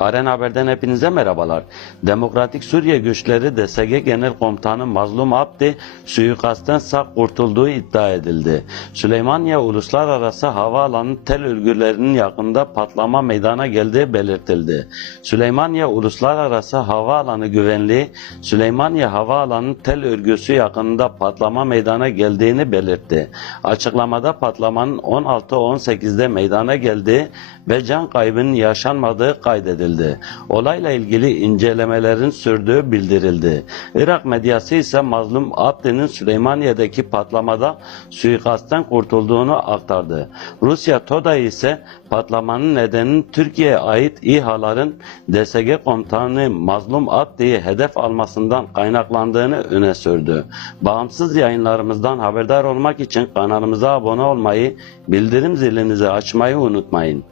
Aren Haber'den hepinize merhabalar. Demokratik Suriye güçleri DSG Genel Komutanı Mazlum Abdi suikastten sağ kurtulduğu iddia edildi. Süleymaniye Uluslararası Havaalanı tel örgülerinin yakında patlama meydana geldiği belirtildi. Süleymaniye Uluslararası Havaalanı Güvenliği, Süleymaniye Havaalanı tel örgüsü yakınında patlama meydana geldiğini belirtti. Açıklamada patlamanın 16-18'de meydana geldiği ve can kaybının yaşanmadığı kaydedildi. Olayla ilgili incelemelerin sürdüğü bildirildi. Irak medyası ise mazlum Abdi'nin Süleymaniye'deki patlamada suikastten kurtulduğunu aktardı. Rusya TODA ise patlamanın nedeninin Türkiye'ye ait İHA'ların DSG komutanı Mazlum Abdi'yi hedef almasından kaynaklandığını öne sürdü. Bağımsız yayınlarımızdan haberdar olmak için kanalımıza abone olmayı, bildirim zilinizi açmayı unutmayın.